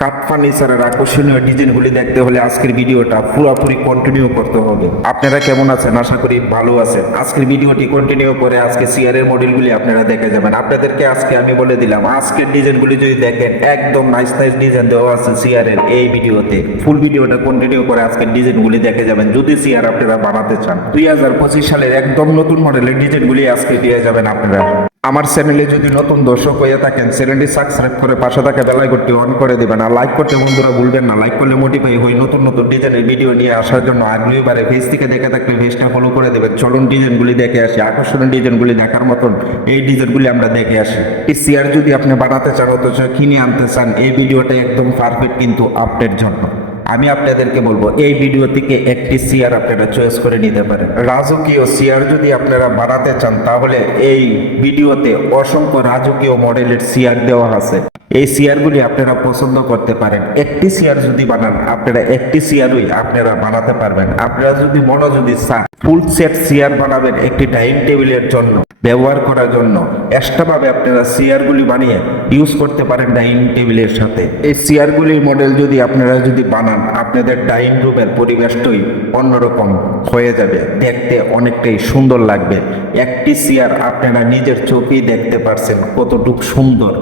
Cup ফার্নিচারের আকর্ষণীয় ডিজাইনগুলি দেখতে হলে আজকের ভিডিওটা পুরোপুরি কন্টিনিউ করতে হবে। আপনারা কেমন আছেন? আশা করি ভালো আছেন। আজকের ভিডিওটি কন্টিনিউ করে আজকে সিআরের মডেলগুলি আপনারা দেখে যাবেন। আপনাদেরকে আজকে আমি বলে দিলাম, আজকের ডিজাইনগুলি যদি দেখেন, একদম নাইস নাইস ডিজাইন দেওয়া আছে সিআরের এই ভিডিওতে। ফুল ভিডিওটা কন্টিনিউ করে আজকের ডিজাইনগুলি দেখে যাবেন। যদি সিআর আপনারা বানাতে চান, দুই হাজার পঁচিশ সালের একদম নতুন মডেলের ডিজাইনগুলি আজকে দিয়ে যাবেন আপনারা। আমার চ্যানেলে যদি নতুন দর্শক হয়ে থাকেন চ্যানেলটি সাবস্ক্রাইব করে পাশে থাকা বেলাইকনটি অন করে দিবেন। আর লাইক করতে বন্ধুরা ভুলবেন না লাইক করলে মোটিফাই হয়ে নতুন নতুন ডিজাইনের ভিডিও নিয়ে আসার জন্য আগলিও বারে ফেস থেকে দেখে থাকলে ফেসটা ফলো করে দেবেন। চলুন ডিজাইনগুলি দেখে আসি। আকর্ষণীয় ডিজাইনগুলি দেখার মতন এই ডিজাইনগুলি আমরা দেখে আসি। এই চেয়ার যদি আপনি বানাতে চান, অথচ কিনে আনতে চান, এই ভিডিওটা একদম পারফেক্ট কিন্তু আপডেট জন্য। আমি আপনাদেরকে বলব, এই ভিডিও থেকে একটি চেয়ার আপনারা চয়েস করে নিতে পারেন। রাজকীয় চেয়ার যদি আপনারা বানাতে চান, তাহলে এই ভিডিওতে অসংখ্য রাজকীয় মডেলের চেয়ার দেওয়া আছে। এই চেয়ারগুলি আপনারা পছন্দ করতে পারেন। একটি চেয়ার যদি বানান, আপনারা একটি চেয়ারই আপনারা বানাতে পারবেন। আপনারা যদি মনে যদি চান ফুল সেট চেয়ার বানাবেন একটি ডাইনিং টেবিলের জন্য। ব্যবহার করার জন্য। এক্সট্রাভাবে আপনারা চেয়ারগুলি বানিয়ে ইউজ করতে পারেন ডাইনিং টেবিলের সাথে। এই চেয়ারগুলির মডেল যদি আপনারা যদি বানান, আপনাদের ডাইনিং রুমের পরিবেশটাই অন্যরকম হয়ে যাবে। দেখতে অনেকটাই সুন্দর লাগবে। একটি চেয়ার আপনারা নিজের চোখেই দেখতে পারছেন কতটুকু সুন্দর।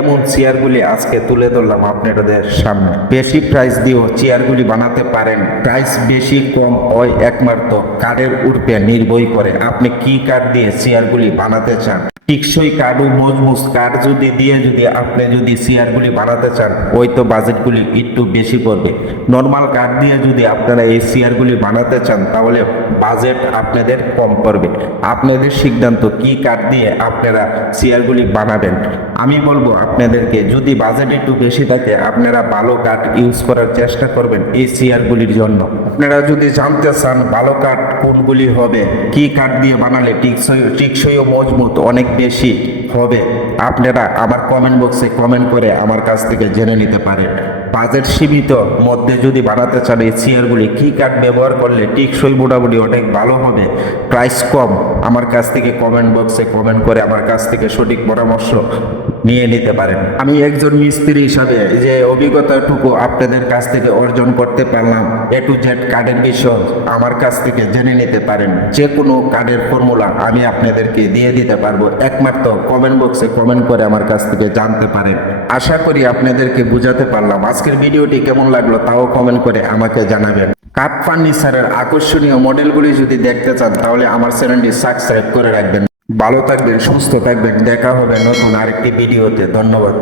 এমন চেয়ারগুলি আজকে তুলে ধরলাম আপনাদের সামনে। বেশি প্রাইস দিয়েও চেয়ারগুলি বানাতে পারেন। প্রাইস বেশি কম হয় একমাত্র কাঠের উপরে নির্ভর করে। আপনি কি কাঠ দিয়ে চেয়ারগুলি বানাতে চান। টিকসই কাঠ ও মজবুত কাঠ যদি দিয়ে যদি আপনি যদি চেয়ারগুলি বানাতে চান, ওই তো বাজেটগুলি একটু বেশি পড়বে। নর্মাল কাঠ দিয়ে যদি আপনারা এই চেয়ারগুলি বানাতে চান, তাহলে বাজেট আপনাদের কম পড়বে। আপনাদের সিদ্ধান্ত কি কাঠ দিয়ে আপনারা চেয়ারগুলি বানাবেন? আমি বলব আপনাদেরকে, যদি বাজেট একটু বেশি থাকে, আপনারা ভালো কাঠ ইউজ করার চেষ্টা করবেন এই চেয়ারগুলির জন্য। আপনারা যদি জানতে চান ভালো কাঠ কোনগুলি হবে, কি কাঠ দিয়ে বানালে টিকসই টিকসই ও মজবুত অনেক বেশি হবে। আপনারা আমার কমেন্ট বক্সে কমেন্ট করে আমার কাছ থেকে জেনে নিতে পারেন। বাজেট সীমিত, মধ্যে যদি বানাতে চান এই চেয়ারগুলি কী কাঠ ব্যবহার করলে টিকসই মোটামুটি অনেক ভালো হবে। প্রাইস কম, আমার কাছ থেকে কমেন্ট বক্সে কমেন্ট করে আমার কাছ থেকে সঠিক পরামর্শ নিয়ে নিতে পারেন। আমি একজন মিস্ত্রি হিসাবে যে অভিজ্ঞতাটুকু আপনাদের কাছ থেকে অর্জন করতে পারলাম এ টু জেড কার্ডের বিষয় আমার কাছ থেকে জেনে নিতে পারেন। যে কোনো কার্ডের ফর্মুলা আমি আপনাদেরকে দিয়ে দিতে পারব। একমাত্র কমেন্ট বক্সে কমেন্ট করে আমার কাছ থেকে জানতে পারেন। আশা করি আপনাদেরকে বুঝাতে পারলাম। আজকের ভিডিওটি কেমন লাগল তাও কমেন্ট করে আমাকে জানাবেন। কাঠ ফার্নিচারের আকর্ষণীয় মডেলগুলি যদি দেখতে চান, তাহলে আমার চ্যানেলটি সাবস্ক্রাইব করে রাখবেন। ভালো থাকবেন সুস্থ থাকবেন দেখা হবে নতুন আরেকটি ভিডিওতে ধন্যবাদ।